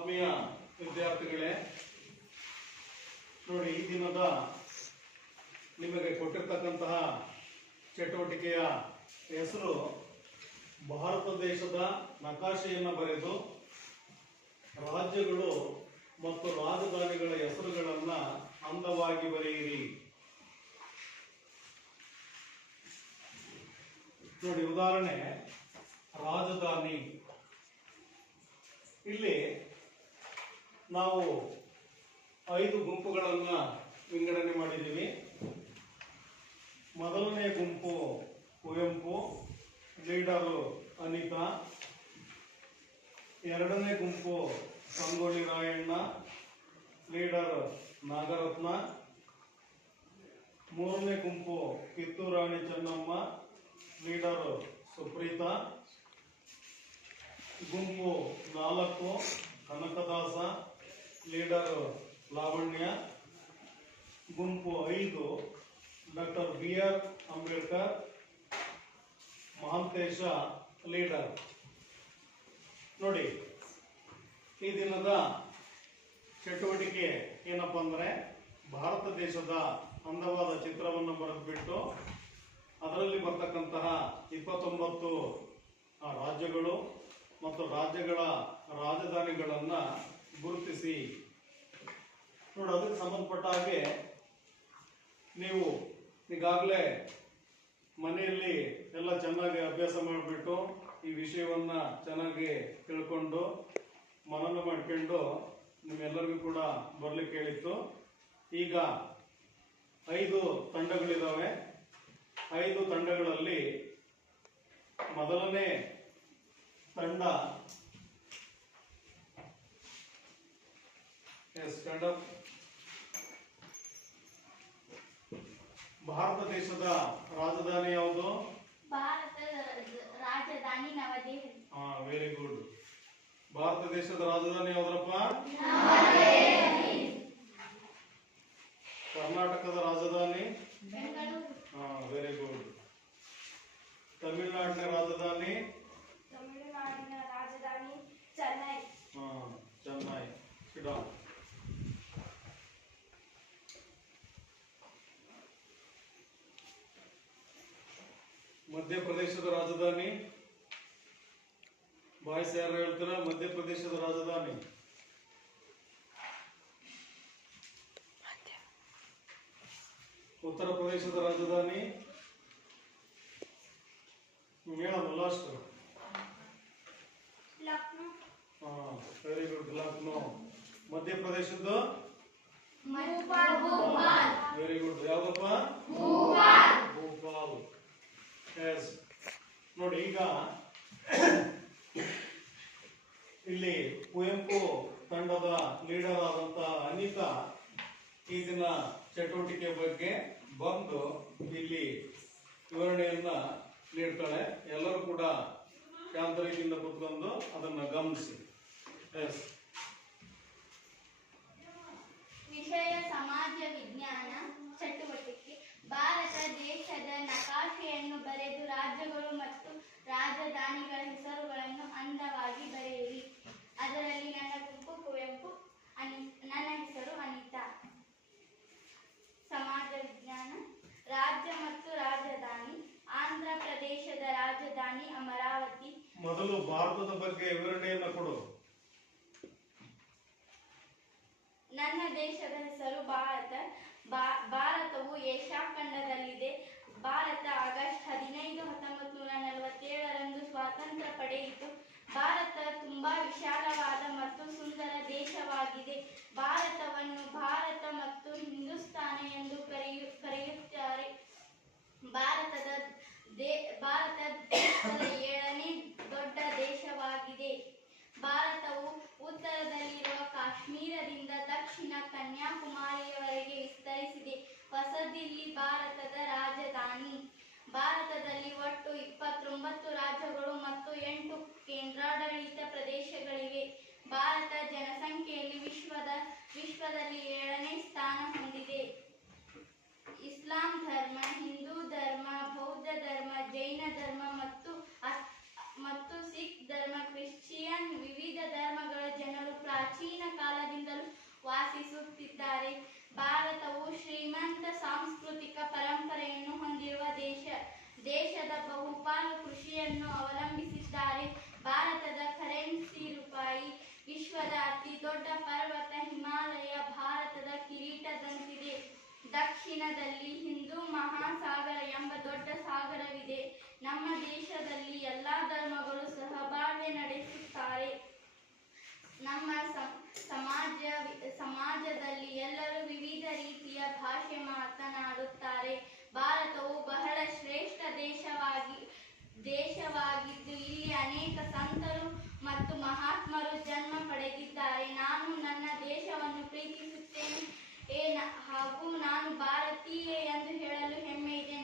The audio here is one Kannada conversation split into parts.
ಆತ್ಮೀಯ ವಿದ್ಯಾರ್ಥಿಗಳೇ, ನೋಡಿ ಈ ದಿನದ ನಿಮಗೆ ಕೊಟ್ಟಿರ್ತಕ್ಕಂತಹ ಚಟುವಟಿಕೆಯ ಹೆಸರು ಭಾರತ ದೇಶದ ನಕಾಶೆಯನ್ನು ಬರೆದು ರಾಜ್ಯಗಳು ಮತ್ತು ರಾಜಧಾನಿಗಳ ಹೆಸರುಗಳನ್ನು ಅಂದವಾಗಿ ಬರೆಯಿರಿ. ನೋಡಿ ಉದಾಹರಣೆ, ರಾಜಧಾನಿ. ಇಲ್ಲಿ ನಾವು 5 ಗುಂಪುಗಳನ್ನು ವಿಂಗಡಣೆ ಮಾಡಿದ್ದೀವಿ. ಮೊದಲನೇ ಗುಂಪು ಕುವೆಂಪು, ಲೀಡರು ಅನಿತಾ. ಎರಡನೇ ಗುಂಪು ಸಂಗೊಳ್ಳಿ ರಾಯಣ್ಣ, ಲೀಡರ್ ನಾಗರತ್ನ. ಮೂರನೇ ಗುಂಪು ಕಿತ್ತೂರು ರಾಣಿ ಚೆನ್ನಮ್ಮ, ಲೀಡರ್ ಸುಪ್ರೀತಾ. ಗುಂಪು 4 ಕನಕದಾಸ, ಲೀಡರ್ ಲಾವಣ್ಯ. ಗುಂಪು 5 doctor BR Ambedkar, Mahantesh, leader. ನೋಡಿ ಈ ದಿನದ ಚಟುವಟಿಕೆ ಏನಪ್ಪ ಅಂದರೆ, ಭಾರತ ದೇಶದ ಅಂದವಾದ ಚಿತ್ರವನ್ನು ಬರೆದುಬಿಟ್ಟು ಅದರಲ್ಲಿ ಬರ್ತಕ್ಕಂತಹ 29 ರಾಜ್ಯಗಳು ಮತ್ತು ರಾಜ್ಯಗಳ ರಾಜಧಾನಿಗಳನ್ನು ಗುರುತಿಸಿ. ನೋಡಿ ಅದಕ್ಕೆ ಸಂಬಂಧಪಟ್ಟ ಹಾಗೆ ನೀವು ಈಗಾಗಲೇ ಮನೆಯಲ್ಲಿ ಎಲ್ಲ ಚೆನ್ನಾಗಿ ಅಭ್ಯಾಸ ಮಾಡಿಬಿಟ್ಟು ಈ ವಿಷಯವನ್ನ ಚೆನ್ನಾಗಿ ತಿಳ್ಕೊಂಡು ಮನನ ಮಾಡ್ಕೊಂಡು ನಿಮ್ಮೆಲ್ಲರಿಗೂ ಕೂಡ ಬರ್ಲಿಕ್ಕೆ ಹೇಳಿತ್ತು. ಈಗ 5 ತಂಡಗಳಿದ್ದಾವೆ. 5 ತಂಡಗಳಲ್ಲಿ ಮೊದಲನೇ ತಂಡ ಭಾರತ ದೇಶದ ರಾಜಧಾನಿ ಯಾವುದು? ಭಾರತದ ರಾಜಧಾನಿ ನವದೆಹಲಿ. Very good. ಭಾರತ ದೇಶದ ರಾಜಧಾನಿ ಯಾವ್ದ್ರಪ್ಪ? ಕರ್ನಾಟಕದ ರಾಜಧಾನಿ ಬೆಂಗಳೂರು. Very good. ತಮಿಳುನಾಡಿನ ರಾಜಧಾನಿ? ತಮಿಳುನಾಡಿನ ರಾಜಧಾನಿ ಚೆನ್ನೈ. ಚೆನ್ನೈ. ಮಧ್ಯಪ್ರದೇಶದ ರಾಜಧಾನಿ? ಬಾಯ್ಸ್ ಯಾರು ಹೇಳ್ತೀರಾ? ಮಧ್ಯಪ್ರದೇಶದ ರಾಜಧಾನಿ ಉತ್ತರ ಪ್ರದೇಶದ ರಾಜಧಾನಿ ಹೇಳಮ್ಮ last. Lucknow. Very good, Lucknow. ಮಧ್ಯಪ್ರದೇಶದ ಭೋಪಾಲ್. Very good. ಯಾವ್ದಪ್ಪ? ಭೋಪಾಲ್. ಎಸ್. ನೋಡಿ ಈಗ ಇಲ್ಲಿ ಕುವೆಂಪು ತಂಡದ ಲೀಡರ್ ಆದಂತಹ ಅನಿತಾ ಈ ದಿನ ಚಟುವಟಿಕೆ ಬಗ್ಗೆ ಬಂದು ಇಲ್ಲಿ ವಿವರಣೆಯನ್ನ ನೀಡ್ತಾಳೆ. ಎಲ್ಲರೂ ಕೂಡ ಶಾಂತ ರೀತಿಯಿಂದ ಕೂತ್ಕೊಂಡು ಅದನ್ನ ಗಮನಿಸಿ. ಎಸ್. ವಿಷಯ ಸಮಾಜ ವಿಜ್ಞಾನ ಚಟುವಟಿಕೆ. ಭಾರತ ದೇಶದ ನಕಾಶೆಯನ್ನು ಬರೆದು ರಾಜ್ಯಗಳು ಮತ್ತು ರಾಜಧಾನಿಗಳ ಹೆಸರುಗಳನ್ನು ಅಂದವಾಗಿ ಬರೆಯಿರಿ. ಅದರಲ್ಲಿ ನನ್ನ ಗುಂಪು ಕುವೆಂಪು, ನನ್ನ ಹೆಸರು ಅನಿತಾ. ಸಮಾಜ ವಿಜ್ಞಾನ. ರಾಜ್ಯ ಮತ್ತು ರಾಜಧಾನಿ. ಆಂಧ್ರ ಪ್ರದೇಶದ ರಾಜಧಾನಿ ಅಮರಾವತಿ. ಮೊದಲು ಭಾರತದ ಬಗ್ಗೆ ವಿವರಣೆಯನ್ನ ಕೊಡು. ನನ್ನ ದೇಶದ ಹೆಸರು ಭಾರತ. ಭಾರತವು ಏಷ್ಯಾ ಖಂಡದಲ್ಲಿದೆ. ಭಾರತ ಆಗಸ್ಟ್ 15, 1947ರಂದು ಸ್ವಾತಂತ್ರ್ಯ ಪಡೆಯಿತು. ಭಾರತ ತುಂಬಾ ವಿಶಾಲವಾದ ಮತ್ತು ಸುಂದರ ದೇಶವಾಗಿದೆ. ಭಾರತವನ್ನು ಭಾರತ ಮತ್ತು ಹಿಂದೂಸ್ತಾನ ಎಂದು ಕರೆಯುತ್ತಾರೆ. ಭಾರತ ದೇಶದ 7ನೇ ದೊಡ್ಡ ದೇಶವಾಗಿದೆ. ಭಾರತವು ಉತ್ತರದಲ್ಲಿರುವ ಕಾಶ್ಮೀರದಿಂದ ದಕ್ಷಿಣ ಕನ್ಯಾಕುಮಾರಿಯವರೆಗೆ ವಿಸ್ತರಿಸಿದೆ. ಹೊಸದಿಲ್ಲಿ ಭಾರತದ ರಾಜಧಾನಿ. ಭಾರತದಲ್ಲಿ ಒಟ್ಟು 29 ರಾಜ್ಯಗಳು ಮತ್ತು 8 ಕೇಂದ್ರಾಡಳಿತ ಪ್ರದೇಶಗಳಿವೆ. ಭಾರತ ಜನಸಂಖ್ಯೆಯಲ್ಲಿ ವಿಶ್ವದಲ್ಲಿ 7ನೇ ಸ್ಥಾನ ಹೊಂದಿದೆ. ಇಸ್ಲಾಂ ಧರ್ಮ, ಹಿಂದೂ ಧರ್ಮ, ಬೌದ್ಧ ಧರ್ಮ, ಜೈನ ಧರ್ಮ ಮತ್ತು ಸಿಖ್ ಧರ್ಮ, ಕ್ರಿಶ್ಚಿಯನ್ ವಿವಿಧ ಧರ್ಮಗಳ ಜನರು ಪ್ರಾಚೀನ ರೂಪಾಯಿಯನ್ನು ಅವಲಂಬಿಸಿದ್ದಾರೆ. ಭಾರತದ ಕರೆನ್ಸಿ ರೂಪಾಯಿ. ವಿಶ್ವದ ಅತಿ ದೊಡ್ಡ ಪರ್ವತ ಹಿಮಾಲಯ ಭಾರತದ ಕಿರೀಟದಂತಿದೆ. ದಕ್ಷಿಣದಲ್ಲಿ ಹಿಂದೂ ಮಹಾಸಾಗರ ಎಂಬ ದೊಡ್ಡ ಸಾಗರವಿದೆ. ನಮ್ಮ ದೇಶದಲ್ಲಿ ಎಲ್ಲಾ ಧರ್ಮಗಳು ಸಹಬಾಳ್ವೆ ನಡೆಸುತ್ತಾರೆ. ನಮ್ಮ ಸಮಾಜದಲ್ಲಿ ಎಲ್ಲರೂ ವಿವಿಧ ರೀತಿಯ ಭಾಷೆ ಮಾತನಾಡುತ್ತಾರೆ. ಭಾರತವು ಬಹಳ ಶ್ರೇಷ್ಠ ದೇಶವಾಗಿದ್ದು ಇಲ್ಲಿ ಅನೇಕ ಸಂತರು ಮತ್ತು ಮಹಾತ್ಮರು ಜನ್ಮ ಪಡೆದಿದ್ದಾರೆ. ನಾನು ನನ್ನ ದೇಶವನ್ನು ಪ್ರೀತಿಸುತ್ತೇನೆ ಹಾಗೂ ನಾನು ಭಾರತೀಯ ಎಂದು ಹೇಳಲು ಹೆಮ್ಮೆ ಇದೆ.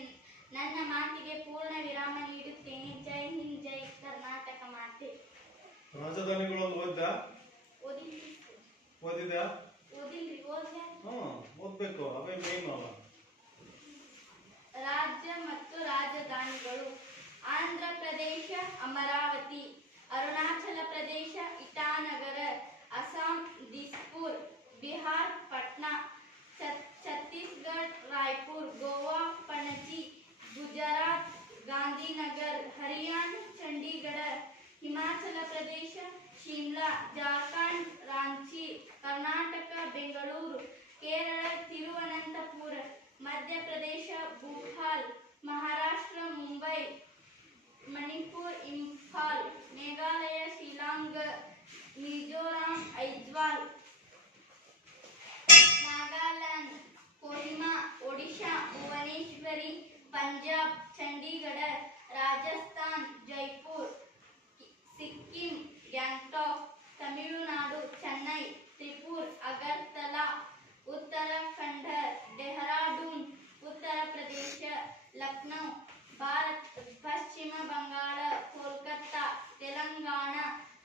ನನ್ನ ಮಾತಿಗೆ ಪೂರ್ಣ ವಿರಾಮ ನೀಡುತ್ತೇನೆ. ಜೈ ಹಿಂದ್, ಜೈ ಕರ್ನಾಟಕ ಮಾತೆ. ರಾಜಧಾನಿಗಳನ್ನು ಓದಿದ್ಯಾ? ಓದಿದ್ಯಾ? ಓದ್ಬೇಕು, ಅವೇ ಮೇನ್ ಅಲ್ಲ. ರಾಜ್ಯ ಮತ್ತು ರಾಜಧಾನಿಗಳು. ಆಂಧ್ರ ಪ್ರದೇಶ ಅಮರಾವತಿ, ಅರುಣಾಚಲ ಪ್ರದೇಶ ಇಟಾನಗರ, ಅಸ್ಸಾಂ ದಿಸ್ಪುರ್, ಬಿಹಾರ್ ಪಟ್ನಾ, ಛತ್ತೀಸ್ಗಢ ರಾಯ್ಪುರ್, ಗೋವಾ ಪಣಜಿ, ಗುಜರಾತ್ ಗಾಂಧಿನಗರ್, ಹರಿಯಾಣ ಚಂಡೀಗಢ, ಹಿಮಾಚಲ ಪ್ರದೇಶ ಶಿಮ್ಲಾ, ಜಾರ್ಖಂಡ್ ರಾಂಚಿ, ಕರ್ನಾಟಕ ಬೆಂಗಳೂರು, ಕೇರಳ ತಿರುವನಂತಪುರ, ಮಧ್ಯಪ್ರದೇಶ ಭೂಪಾಲ್, ಮಹಾರಾಷ್ಟ್ರ ಮುಂಬೈ, ಮಣಿಪುರ ಇಂಫಾಲ್, ಮೇಘಾಲಯ ಶಿಲಾಂಗ್, ಮಿಜೋರಾಂ ಐಜ್ವಾಲ್, ನಾಗಾಲ್ಯಾಂಡ್ ಕೊಹಿಮಾ, ಒಡಿಶಾ ಭುವನೇಶ್ವರಿ, ಪಂಜಾಬ್ ಚಂಡೀಗಢ, ರಾಜಸ್ಥಾನ್ ಜೈಪುರ್, ಸಿಕ್ಕಿಂ ಗ್ಯಾಂಗ್ಟಾಕ್, ತಮಿಳುನಾಡು ಚೆನ್ನೈ, ತ್ರಿಪುರ ಅಗರ್ತಲಾ, ಉತ್ತರಾಖಂಡ ಡೆಹ್ರಾಡೂನ್, ಉತ್ತರ ಪ್ರದೇಶ ಲಕ್ನೋ, ಪಶ್ಚಿಮ ಬಂಗಾಳ ಕೋಲ್ಕತ್ತಾ, ತೆಲಂಗಾಣ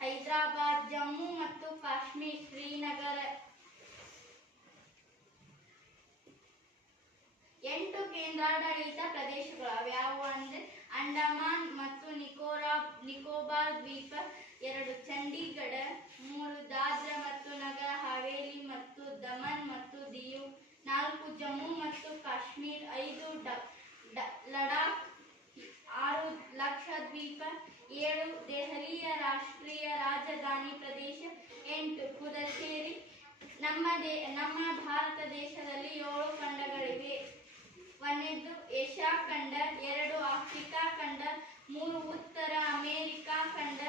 ಹೈದರಾಬಾದ್, ಜಮ್ಮು ಮತ್ತು ಕಾಶ್ಮೀರ ಶ್ರೀನಗರ. 8 ಕೇಂದ್ರಾಡಳಿತ ಪ್ರದೇಶಗಳು ಅವ್ಯಾವು ಅಂದ್ರೆ ಅಂಡಮಾನ್ ಮತ್ತು ನಿಕೋಬಾರ್ ದ್ವೀಪ, 2 ಚಂಡೀಗಢ, 3 ದಾದ್ರಾ ಮತ್ತು ನಗರ ಹವೇಲಿ ಮತ್ತು ದಮನ್ ಮತ್ತು ದಿಯು, 4 ಜಮ್ಮು ಮತ್ತು ಕಾಶ್ಮೀರ, 5 ಲಡಾಖ್, 6 ಲಕ್ಷದ್ವೀಪ, 7 ದೆಹಲಿಯ ರಾಷ್ಟ್ರೀಯ ರಾಜಧಾನಿ ಪ್ರದೇಶ, 8 ಪುದುಚೇರಿ. ನಮ್ಮ ಭಾರತ ದೇಶದಲ್ಲಿ 7 ಖಂಡಗಳಿವೆ. 1 ಏಷ್ಯಾ ಖಂಡ, 2 ಆಫ್ರಿಕಾ ಖಂಡ, 3 ಉತ್ತರ ಅಮೆರಿಕಾ ಖಂಡ,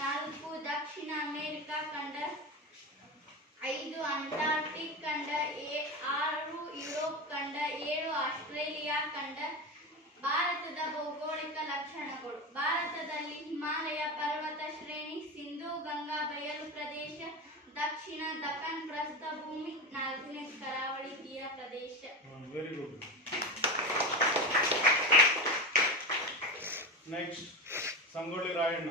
4 ದಕ್ಷಿಣ ಅಮೆರಿಕಾ ಖಂಡ, 5 ಅಂಟಾರ್ಕ್ಟಿಕ್ ಖಂಡ, 6 ಯುರೋಪ್ ಖಂಡ, 7 ಆಸ್ಟ್ರೇಲಿಯಾ ಖಂಡ. ಭಾರತದ ಭೌಗೋಳಿಕ ಲಕ್ಷಣಗಳು. ಭಾರತದಲ್ಲಿ ಹಿಮಾಲಯ ಪರ್ವತ ಶ್ರೇಣಿ, ಸಿಂಧೂ ಗಂಗಾ ಬಯಲು ಪ್ರದೇಶ, ದಕ್ಷಿಣ ದಕ್ಕನ್ ಪ್ರಸ್ಥಭೂಮಿ, 4ನೇ ಕರಾವಳಿ ತೀರ ಪ್ರದೇಶ. Very good. Next Sangolli Rayanna.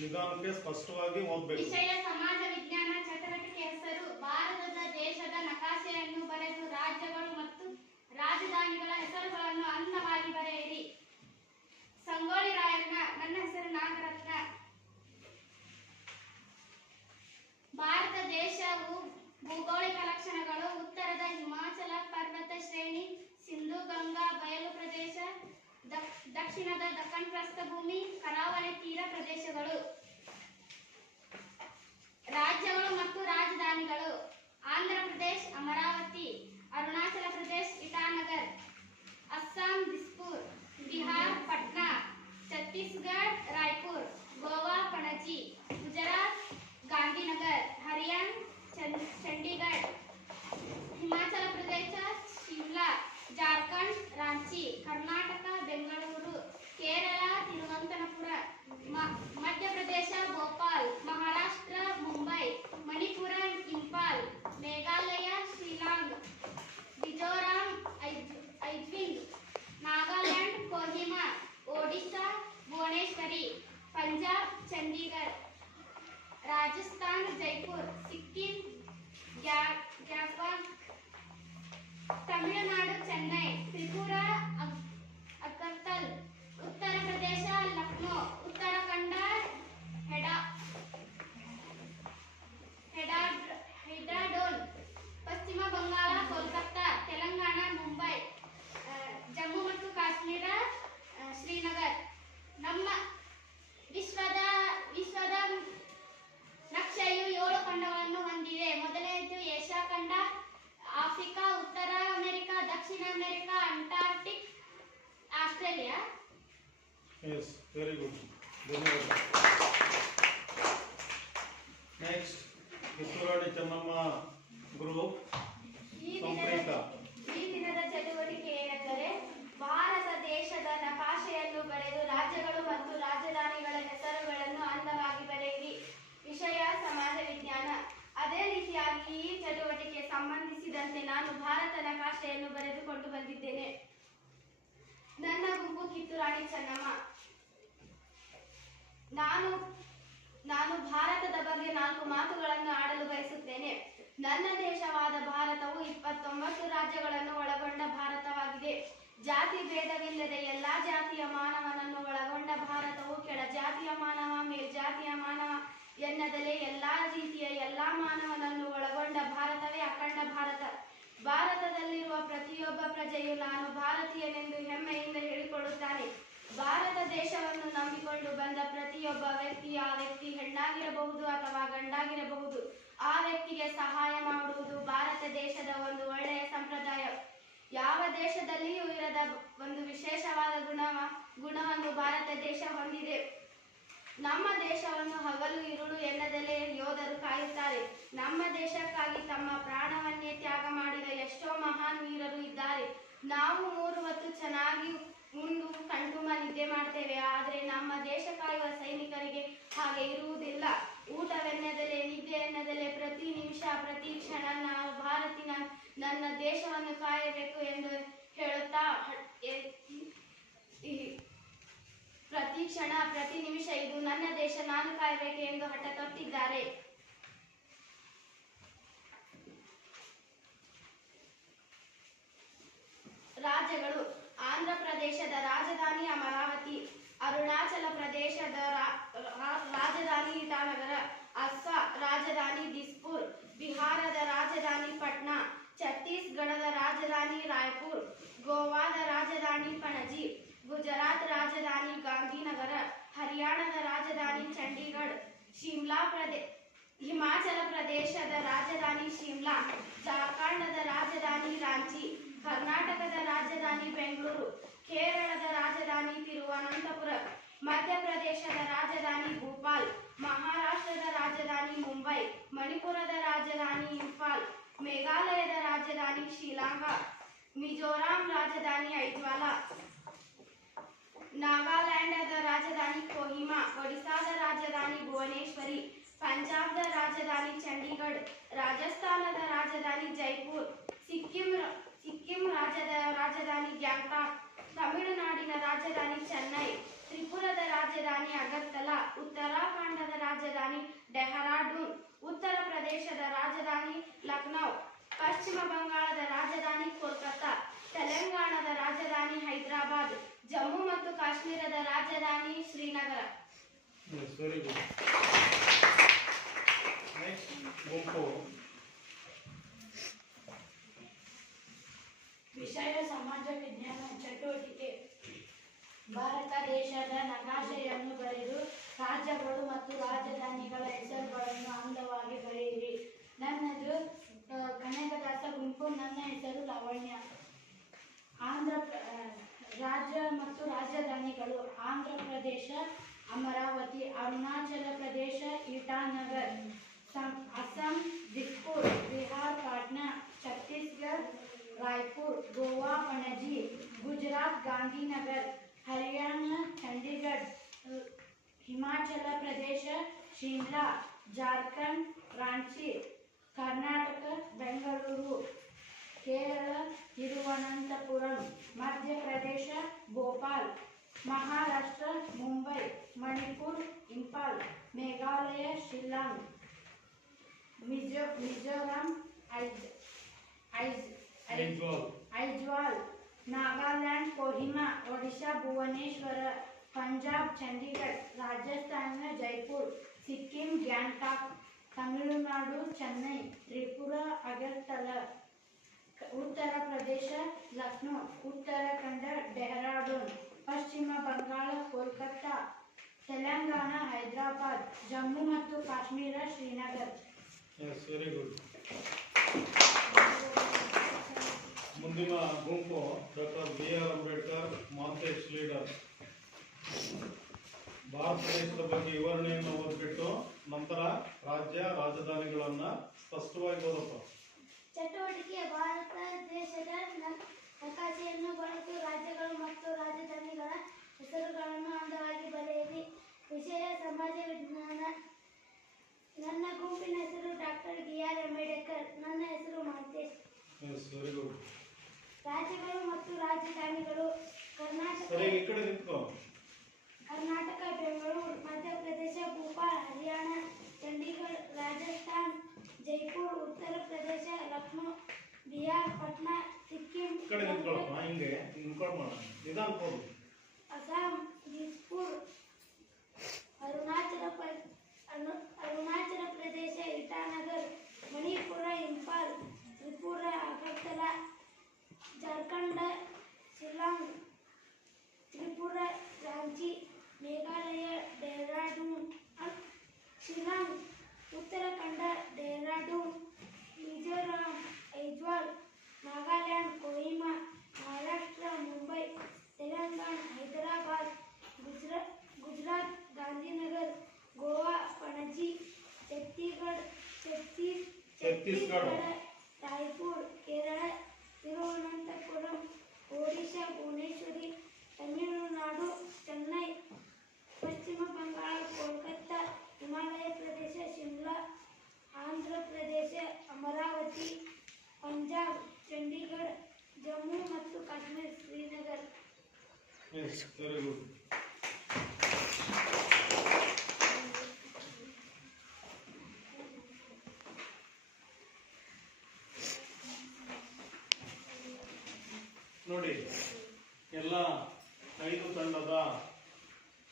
ನಿಧಾನಕ್ಕೆ ಸ್ಪಷ್ಟವಾಗಿ ಓದಬೇಕು. ವಿಷಯ ಸಮಾಜ ವಿಜ್ಞಾನ ಚಟುವಟಿಕೆ. ಹೆಸರು: ಭಾರತದ ದೇಶದ ನಕಾಶೆಯನ್ನು ಬರೆದು ರಾಜ್ಯಗಳು ಮತ್ತು ರಾಜಧಾನಿಗಳ ಹೆಸರುಗಳನ್ನು ಅಂದವಾಗಿ ಬರೆಯಿರಿ. ಸಂಗೊಳ್ಳಿ ರಾಯಣ್ಣ. ನನ್ನ ಹೆಸರು ನಾಗರತ್ನ. ಭಾರತ ದೇಶವು ಭೌಗೋಳಿಕ ಲಕ್ಷಣಗಳು: ಉತ್ತರದ ಹಿಮಾಚಲ ಪರ್ವತ ಶ್ರೇಣಿ, ಸಿಂಧೂ ಗಂಗಾ ಬಯಲು ಪ್ರದೇಶ, ದಕ್ಷಿಣದ ದಕ್ಕನ್ ಪ್ರಸ್ಥಭೂಮಿ, ಕರಾವಳಿ ತೀರ ಪ್ರದೇಶಗಳು. ರಾಜ್ಯಗಳು ಮತ್ತು ರಾಜಧಾನಿಗಳು: ಆಂಧ್ರ ಪ್ರದೇಶ ಅಮರಾವತಿ, ಅರುಣಾಚಲ ಪ್ರದೇಶ ಇಟಾನಗರ್, ಅಸ್ಸಾಂ ದಿಸ್ಪುರ್, ಬಿಹಾರ್ ಪಟ್ನಾ, ಛತ್ತೀಸ್ಗಢ ರಾಯ್ಪುರ್, ಗೋವಾ ಪಣಜಿ, ಗುಜರಾತ್ ಗಾಂಧಿನಗರ್, ಹರಿಯಾಣ ಚಂಡೀಗಢ, ಹಿಮಾಚಲ ಪ್ರದೇಶ ಶಿಮ್ಲಾ, ಜಾರ್ಖಂಡ್ ರಾಂಚಿ, ಕರ್ನಾಟಕ ಬೆಂಗಳೂರು, ಕೇರಳ ತಿರುವನಂತಪುರ, ಮಧ್ಯಪ್ರದೇಶ ಭೋಪಾಲ್, ಮಹಾರಾಷ್ಟ್ರ ಮುಂಬೈ, ಮಣಿಪುರ ಇಂಫಾಲ್, ಮೇಘಾಲಯ ಶಿಲಾಂಗ್, ಮಿಜೋರಾಂ ಐಜ್ವಾಲ್, ನಾಗಾಲ್ಯಾಂಡ್ ಕೊಹಿಮಾ, ಒಡಿಶಾ ಭುವನೇಶ್ವರಿ, ಪಂಜಾಬ್ ಚಂಡೀಗಢ, ರಾಜಸ್ಥಾನ್ ಜೈಪುರ್, ಸಿಕ್ಕಿಂ ಗ್ಯಾಂಗ್ಟಾಕ್, ತಮಿಳುನಾಡು ಚೆನ್ನೈ, ತ್ರಿಪುರ ಅಗರ್ತಲ್, ಉತ್ತರ ಪ್ರದೇಶ ಲಕ್ನೋ, ಉತ್ತರಾಖಂಡ ಹೈದರಾಬಾದ್, ಪಶ್ಚಿಮ ಬಂಗಾಳ ಕೋಲ್ಕತ್ತಾ, ತೆಲಂಗಾಣ ಮುಂಬೈ, ಜಮ್ಮು ಮತ್ತು ಕಾಶ್ಮೀರ ಧನ್ಯವಾದ. ನೆಕ್ಸ್ಟ್ ಕಿತ್ತೂರಾಣಿ ಚೆನ್ನಮ್ಮ ಗ್ರೂಪ್ ಈ ಸಂಪ್ರೀತ. ದಿನದ ಚಟುವಟಿಕೆ ಏನೆಂದರೆ ಭಾರತ ದೇಶದ ನಕಾಶೆಯನ್ನು ಬರೆದು ರಾಜ್ಯಗಳು ಮತ್ತು ರಾಜಧಾನಿಗಳ ಹೆಸರುಗಳನ್ನು ಅಂದವಾಗಿ ಬರೆಯಿರಿ. ವಿಷಯ ಸಮಾಜ ವಿಜ್ಞಾನ. ಅದೇ ರೀತಿಯಾಗಿ ಈ ಚಟುವಟಿಕೆ ಸಂಬಂಧಿಸಿದಂತೆ ನಾನು ಭಾರತ ನಕಾಶೆಯನ್ನು ಬರೆದುಕೊಂಡು ಬಂದಿದ್ದೇನೆ. ನನ್ನ ಗುಂಪು ಕಿತ್ತೂರಾಣಿ ಚೆನ್ನಮ್ಮ. ನಾನು ಭಾರತದ ಬಗ್ಗೆ 4 ಮಾತುಗಳನ್ನು ಆಡಲು ಬಯಸುತ್ತೇನೆ. ನನ್ನ ದೇಶವಾದ ಭಾರತವು 29 ರಾಜ್ಯಗಳನ್ನು ಒಳಗೊಂಡ ಭಾರತವಾಗಿದೆ. ಜಾತಿ ಭೇದವಿಲ್ಲದೆ ಎಲ್ಲಾ ಜಾತಿಯ ಮಾನವನನ್ನು ಒಳಗೊಂಡ ಭಾರತವು ಕೆಳ ಜಾತಿಯ ಮಾನವ ಮೇಲ್ಜಾತಿಯ ಮಾನವ ಎನ್ನದಲೇ ಎಲ್ಲಾ ರೀತಿಯ ಎಲ್ಲಾ ಮಾನವನನ್ನು ಒಳಗೊಂಡ ಭಾರತವೇ ಅಖಂಡ ಭಾರತ. ಭಾರತದಲ್ಲಿರುವ ಪ್ರತಿಯೊಬ್ಬ ಪ್ರಜೆಯು ನಾನು ಭಾರತೀಯನೆಂದು ಹೆಮ್ಮೆಯಿಂದ ಹೇಳಿಕೊಳ್ಳುತ್ತಾನೆ. ಭಾರತ ದೇಶವನ್ನು ನಂಬಿಕೊಂಡು ಬಂದ ಪ್ರತಿಯೊಬ್ಬ ವ್ಯಕ್ತಿ, ಆ ವ್ಯಕ್ತಿ ಹೆಣ್ಣಾಗಿರಬಹುದು ಅಥವಾ ಗಂಡಾಗಿರಬಹುದು, ಆ ವ್ಯಕ್ತಿಗೆ ಸಹಾಯ ಮಾಡುವುದು ಭಾರತ ದೇಶದ ಒಂದು ಒಳ್ಳೆಯ ಸಂಪ್ರದಾಯ. ಯಾವ ದೇಶದಲ್ಲಿಯೂ ಇರದ ಒಂದು ವಿಶೇಷವಾದ ಗುಣವನ್ನು ಭಾರತ ದೇಶ ಹೊಂದಿದೆ. ನಮ್ಮ ದೇಶವನ್ನು ಹಗಲು ಇರುಳು ಎನ್ನದಲೇ ಯೋಧರು ಕಾಯುತ್ತಾರೆ. ನಮ್ಮ ದೇಶಕ್ಕಾಗಿ ತಮ್ಮ ಪ್ರಾಣವನ್ನೇ ತ್ಯಾಗ ಮಾಡಿದ ಎಷ್ಟೋ ಮಹಾನ್ ವೀರರು ಇದ್ದಾರೆ. ನಾವು 3 ಹೊತ್ತು ಚೆನ್ನಾಗಿ ಉಂಡು ಕಣ್ತುಂಬ ನಿದ್ದೆ ಮಾಡ್ತೇವೆ. ಆದರೆ ನಮ್ಮ ದೇಶ ಕಾಯುವ ಸೈನಿಕರಿಗೆ ಹಾಗೆ ಇರುವುದಿಲ್ಲ. ಊಟವೆನ್ನದಲೇ ನಿದ್ದೆ ಎನ್ನದಲೇ ಪ್ರತಿ ನಿಮಿಷ ಪ್ರತಿ ಕ್ಷಣ ನಾವು ಭಾರತಿನ ನನ್ನ ದೇಶವನ್ನು ಕಾಯಬೇಕು ಎಂದು ಹೇಳುತ್ತಾ ಪ್ರತಿ ಕ್ಷಣ ಪ್ರತಿ ನಿಮಿಷ ಇದು ನನ್ನ ದೇಶ, ನಾನು ಕಾಯಬೇಕು ಎಂದು ಹಠ ತೊಟ್ಟಿದ್ದಾರೆ. ರಾಜ್ಯಗಳು: ಆಂಧ್ರ ಪ್ರದೇಶದ ರಾಜಧಾನಿ ಅಮರಾವತಿ, ಅರುಣಾಚಲ ಪ್ರದೇಶದ ರಾಜಧಾನಿ ಇಟಾನಗರ, ಅಸ್ಸಾಂ ರಾಜಧಾನಿ ದಿಸ್ಪುರ್, ಬಿಹಾರದ ರಾಜಧಾನಿ ಪಟ್ನಾ, ಛತ್ತೀಸ್ಗಢದ ರಾಜಧಾನಿ ರಾಯ್ಪುರ್, ಗೋವಾದ ರಾಜಧಾನಿ ಪಣಜಿ, ಗುಜರಾತ್ ರಾಜಧಾನಿ ಗಾಂಧಿನಗರ, ಹರಿಯಾಣದ ರಾಜಧಾನಿ ಚಂಡೀಗಢ, ಹಿಮಾಚಲ ಪ್ರದೇಶದ ರಾಜಧಾನಿ ಶಿಮ್ಲಾ, ಜಾರ್ಖಂಡದ ರಾಜಧಾನಿ ರಾಂಚಿ, ಕರ್ನಾಟಕದ ರಾಜಧಾನಿ ಬೆಂಗಳೂರು, ಕೇರಳದ ರಾಜಧಾನಿ ತಿರುವನಂತಪುರ, ಮಧ್ಯಪ್ರದೇಶದ ರಾಜಧಾನಿ ಭೋಪಾಲ್, ಮಹಾರಾಷ್ಟ್ರದ ರಾಜಧಾನಿ ಮುಂಬೈ, ಮಣಿಪುರದ ರಾಜಧಾನಿ ಇಂಫಾಲ್, ಮೇಘಾಲಯದ ರಾಜಧಾನಿ ಶಿಲಾಂಗ್, ಮಿಜೋರಾಂ ರಾಜಧಾನಿ ಐಜ್ವಾಲ, ನಾಗಾಲ್ಯಾಂಡದ ರಾಜಧಾನಿ ಕೊಹಿಮಾ, ಒಡಿಶಾದ ರಾಜಧಾನಿ ಭುವನೇಶ್ವರಿ, ಪಂಜಾಬ್ದ ರಾಜಧಾನಿ ಚಂಡೀಗಢ, ರಾಜಸ್ಥಾನದ ರಾಜಧಾನಿ ಜೈಪುರ್, ಸಿಕ್ಕಿಂ ರಾಜ್ಯದ ರಾಜಧಾನಿ ಗ್ಯಾಂಗ್ಟಾಕ್, ತಮಿಳುನಾಡಿನ ರಾಜಧಾನಿ ಚೆನ್ನೈ, ತ್ರಿಪುರದ ರಾಜಧಾನಿ ಅಗರ್ತಲಾ, ಉತ್ತರಾಖಂಡದ ರಾಜಧಾನಿ ಡೆಹ್ರಾಡೂನ್, ಉತ್ತರ ಪ್ರದೇಶದ ರಾಜಧಾನಿ ಲಖನೌ, ಪಶ್ಚಿಮ ಬಂಗಾಳದ ರಾಜಧಾನಿ ಕೋಲ್ಕತ್ತಾ, ತೆಲಂಗಾಣದ ರಾಜಧಾನಿ ಹೈದರಾಬಾದ್, ಜಮ್ಮು ಮತ್ತು ಕಾಶ್ಮೀರದ ರಾಜಧಾನಿ ಶ್ರೀನಗರ. Very good. ನೆಕ್ಸ್ಟ್ ಗುಂಪು ವಿಷಯ ಸಮಾಜ ವಿಜ್ಞಾನ ಚಟುವಟಿಕೆ. ಭಾರತ ದೇಶದ ನಕಾಶೆಯನ್ನು ಬರೆದು ರಾಜ್ಯಗಳು ಮತ್ತು ರಾಜಧಾನಿಗಳ ಹೆಸರುಗಳನ್ನು ಅಂದವಾಗಿ ಬರೆಯಿರಿ. ನನ್ನದು ಕನಕದಾಸ ಗುಂಪು. ನನ್ನ ಹೆಸರು ಲಾವಣ್ಯ. ರಾಜ್ಯ ಮತ್ತು ರಾಜಧಾನಿಗಳು: ಆಂಧ್ರ ಪ್ರದೇಶ ಅಮರಾವತಿ, ಅರುಣಾಚಲ ಪ್ರದೇಶ ಇಟಾನಗರ್, ಅಸ್ಸಾಂ ದಿಸ್ಪುರ್, ಬಿಹಾರ್ ಪಾಟ್ನಾ, ಛತ್ತೀಸ್ಗಢ ರಾಯ್ಪುರ್, ಗೋವಾ ಪಣಜಿ, ಗುಜರಾತ್ ಗಾಂಧಿನಗರ್, ಹರಿಯಾಣ ಚಂಡೀಗಢ, ಹಿಮಾಚಲ ಪ್ರದೇಶ ಶಿಮ್ಲಾ, ಜಾರ್ಖಂಡ್ ರಾಂಚಿ, ಕರ್ನಾಟಕ ಬೆಂಗಳೂರು, ಕೇರಳ ತಿರುವನಂತಪುರಂ, ಮಧ್ಯಪ್ರದೇಶ ಭೋಪಾಲ್, ಮಹಾರಾಷ್ಟ್ರ ಮುಂಬೈ, ಮಣಿಪುರ್ ಇಂಫಾಲ್, ಮೇಘಾಲಯ ಶಿಲ್ಲಾಂಗ್, ಮಿಜೋರಾಂ ಐಜ್ವಾಲ್, ನಾಗಾಲ್ಯಾಂಡ್ ಕೊಹಿಮಾ, ಒಡಿಶಾ ಭುವನೇಶ್ವರ, ಪಂಜಾಬ್ ಚಂಡೀಗಢ, ರಾಜಸ್ಥಾನ ಜೈಪುರ್, ಸಿಕ್ಕಿಂ ಗ್ಯಾಂಗ್ಟಾಕ್, ತಮಿಳುನಾಡು ಚೆನ್ನೈ, ತ್ರಿಪುರಾ ಅಗರ್ತಲಾ, ಉತ್ತರ ಪ್ರದೇಶ ಲಕ್ನೋ, ಉತ್ತರಾಖಂಡ ಡೆಹ್ರಾಡೂನ್, ಪಶ್ಚಿಮ ಬಂಗಾಳ ಕೋಲ್ಕತ್ತಾ, ತೆಲಂಗಾಣ ಹೈದರಾಬಾದ್, ಜಮ್ಮು ಮತ್ತು ಕಾಶ್ಮೀರ ಶ್ರೀನಗರ್. Very good. ಮುಂದಿನ ಗುಂಪು doctor B R Ambedkar Mantesh leader. Bharat ದೇಶದ ಬಗ್ಗೆ ವಿವರಣೆಯನ್ನು ಓದ್ಬಿಟ್ಟು ನಂತರ ರಾಜ್ಯ ರಾಜಧಾನಿಗಳನ್ನ ಸ್ಪಷ್ಟವಾಗಿ ಓದಪ್ಪ. ಚಟುವಟಿಕೆ ಭಾರತ ದೇಶದ ನಕಾಶೆಯನ್ನು ಬಳಸಿ ರಾಜ್ಯಗಳು ಮತ್ತು ರಾಜಧಾನಿಗಳ ಹೆಸರುಗಳನ್ನು ಅಂದವಾಗಿ ಬರೆಯಿರಿ. ವಿಷಯ ಸಮಾಜ ವಿಜ್ಞಾನ. ನನ್ನ ಗುಂಪಿನ ಹೆಸರು ಡಾಕ್ಟರ್ BR ಅಂಬೇಡ್ಕರ್. ನನ್ನ ಹೆಸರು ಮಹಂತೇಶ್. Very good. ರಾಜ್ಯಗಳು ಮತ್ತು ರಾಜಧಾನಿಗಳು. ಕರ್ನಾಟಕ ಬೆಂಗಳೂರು. ಮಧ್ಯಪ್ರದೇಶ ಭೋಪಾಲ್. ಹರಿಯಾಣ ಚಂಡೀಗಢ. ರಾಜಸ್ಥಾನ್ ಜೈಪುರ್. ಉತ್ತರ ಪ್ರದೇಶ ಲಕ್ನೋ. ಬಿಹಾರ್ ಪಟ್ನಾ. ಸಿಕ್ಕಿಂ ಅಸ್ಸಾಂ ದಿಸ್ಪುರ್. ಅರುಣಾಚಲ ಪ್ರದೇಶ ಇಟಾನಗರ್. ಮಣಿಪುರ ಇಂಫಾಲ್. ತ್ರಿಪುರ ಅಗರ್ತಲಾ. ಜಾರ್ಖಂಡ್ ಶಿಲ್ಲಾಂಗ್. ತ್ರಿಪುರ ರಾಂಚಿ. ಮೇಘಾಲಯ ಡೆಹ್ರಾಡೂನ್. ಶಿಲ್ಲಾಂಗ್. ಉತ್ತರಾಖಂಡ ಡೆಹ್ರಾಡೂನ್. ಮಿಜೋರಾಂ ಐಜ್ವಾಲ್. ನಾಗಾಲ್ಯಾಂಡ್ ಕೊಹಿಮಾ. ಮಹಾರಾಷ್ಟ್ರ ಮುಂಬೈ. ತೆಲಂಗಾಣ ಹೈದರಾಬಾದ್. ಗುಜರಾತ್ ಗಾಂಧಿನಗರ್. ಗೋವಾ ಪಣಜಿ. ಛತ್ತೀಸ್ಗಢ ರಾಯ್ಪುರ್. ಕೇರಳ ತಿರುವನಂತಪುರಂ. ಒಡಿಶಾ ಭುವನೇಶ್ವರಿ. ತಮಿಳುನಾಡು ಚೆನ್ನೈ. ಪಶ್ಚಿಮ ಬಂಗಾಳ ಕೋಲ್ಕತ್ತಾ. ಹಿಮಾಲಯ ಪ್ರದೇಶ ಶಿಮ್ಲಾ. ಆಂಧ್ರ ಪ್ರದೇಶ ಅಮರಾವತಿ. ಪಂಜಾಬ್ ಚಂಡೀಗಢ. ಜಮ್ಮು ಮತ್ತು ಕಾಶ್ಮೀರ ಶ್ರೀನಗರ್. Very good. ನೋಡಿ, ಎಲ್ಲ 5 ತಂಡದ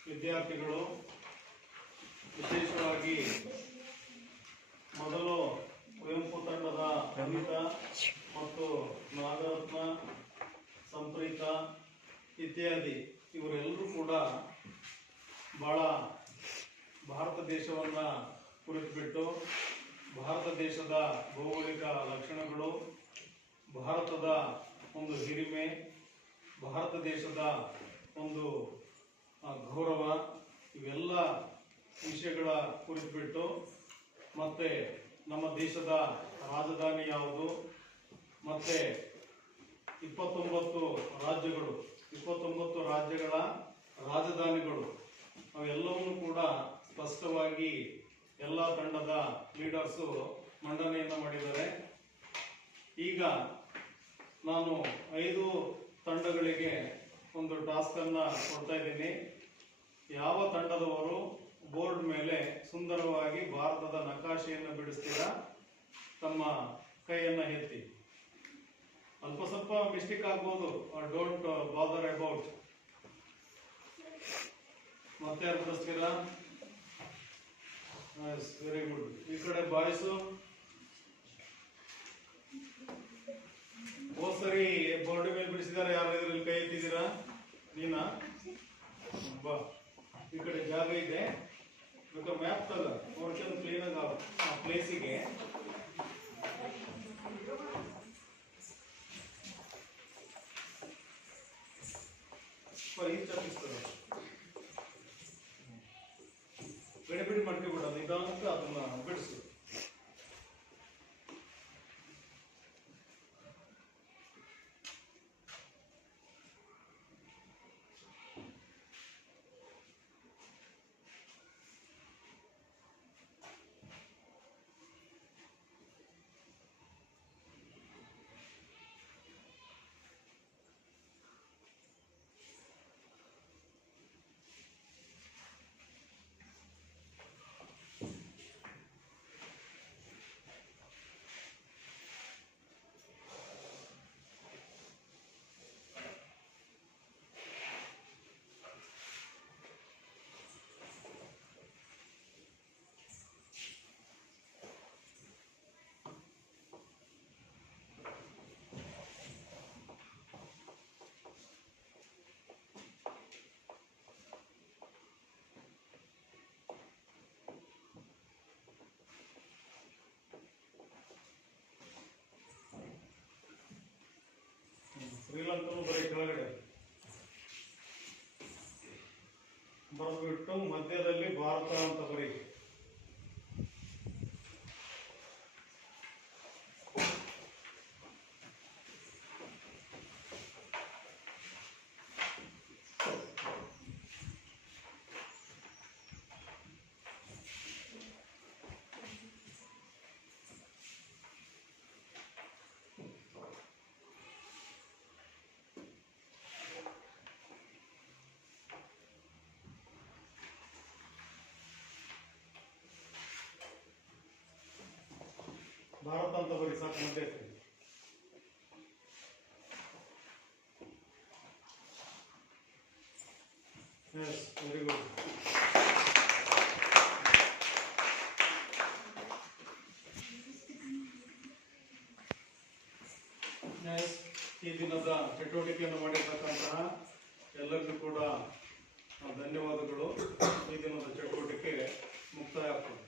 ವಿದ್ಯಾರ್ಥಿಗಳು ವಿಶೇಷವಾಗಿ ಮೊದಲು ಕುವೆಂಪು ತಂಡದ ಅನಿತಾ ಮತ್ತು ನಾಗರತ್ನ, ಸಂಪ್ರೀತ ಇತ್ಯಾದಿ ಇವರೆಲ್ಲರೂ ಕೂಡ ಬಹಳ ಭಾರತ ದೇಶವನ್ನ ಕುರಿತುಬಿಟ್ಟು ಭಾರತ ದೇಶದ ಭೌಗೋಳಿಕ ಲಕ್ಷಣಗಳು, ಭಾರತದ ಒಂದು ಹಿರಿಮೆ, ಭಾರತ ದೇಶದ ಒಂದು ಗೌರವ, ಇವೆಲ್ಲ ವಿಷಯಗಳ ಕುರಿತುಬಿಟ್ಟು ಮತ್ತೆ ನಮ್ಮ ದೇಶದ ರಾಜಧಾನಿ ಯಾವುದು, ಮತ್ತೆ 29 ರಾಜ್ಯಗಳ ರಾಜಧಾನಿಗಳು ಅವೆಲ್ಲವನ್ನೂ ಕೂಡ ಸ್ಪಷ್ಟವಾಗಿ ಎಲ್ಲ ತಂಡದ ಲೀಡರ್ಸು ಮಂಡನೆಯನ್ನು ಮಾಡಿದ್ದಾರೆ. ಈಗ ನಾನು 5 ತಂಡಗಳಿಗೆ ಒಂದು ಟಾಸ್ಕ್ ಅನ್ನ ಕೊಡ್ತಾ ಇದ್ದೀನಿ. ಯಾವ ತಂಡದವರು ಬೋರ್ಡ್ ಮೇಲೆ ಸುಂದರವಾಗಿ ಭಾರತದ ನಕಾಶೆಯನ್ನು ಬಿಡಿಸ್ತೀರಾ ತಮ್ಮ ಕೈಯನ್ನ ಎತ್ತಿ. ಅಲ್ಪ ಸ್ವಲ್ಪ ಮಿಸ್ಟೇಕ್ ಆಗ್ಬೋದು, ಡೋಂಟ್ ಬಾದರ್ ಅಬೌಟ್. ಮತ್ತೆ ಯಾರು ಬಿಡಿಸ್ತೀರಾ? Very good. ಈ ಕಡೆ ಬಾಯ್ಸು ಹೋದ್ ಸರಿ ಬೋರ್ಡ್ ಮೇಲೆ ಬಿಡಿಸಿದಾರೆ, ಯಾರು ಇದ್ರಲ್ಲಿ ಕೈ ಎತ್ತಿದ್ದೀರಾ? ನೀನಾ? ಬಾ, ಈ ಕಡೆ ಜಾಗ ಇದೆ, ಬೇಕಾದ್ರೆ ಮ್ಯಾಪ್ ತಗ ನೋಡ್ಕೊಂಡು ಕ್ಲೀನ್ ಆಗ ಆ ಪ್ಲೇಸಿಗೆ. ಬಿಡಿ ಮಾಡ್ಕೊಬಿಡ, ನಿಧಾನಕ್ಕೆ ಅದನ್ನ ಬಿಡಿಸು. ಮಧ್ಯದಲ್ಲಿ ಭಾರತ ಅಂತ ಬರೀ. ಭಾರತ ಅಂತ ಬರೀ ಸಾಕು ಮಧ್ಯ. S, very good. ಎಸ್, ಈ ದಿನದ ಚಟುವಟಿಕೆಯನ್ನು ಮಾಡಿರ್ತಕ್ಕಂತಹ ಎಲ್ಲರಿಗೂ ಕೂಡ ಧನ್ಯವಾದಗಳು. ಈ ದಿನದ ಚಟುವಟಿಕೆ ಮುಕ್ತಾಯ ಆಗ್ತದೆ.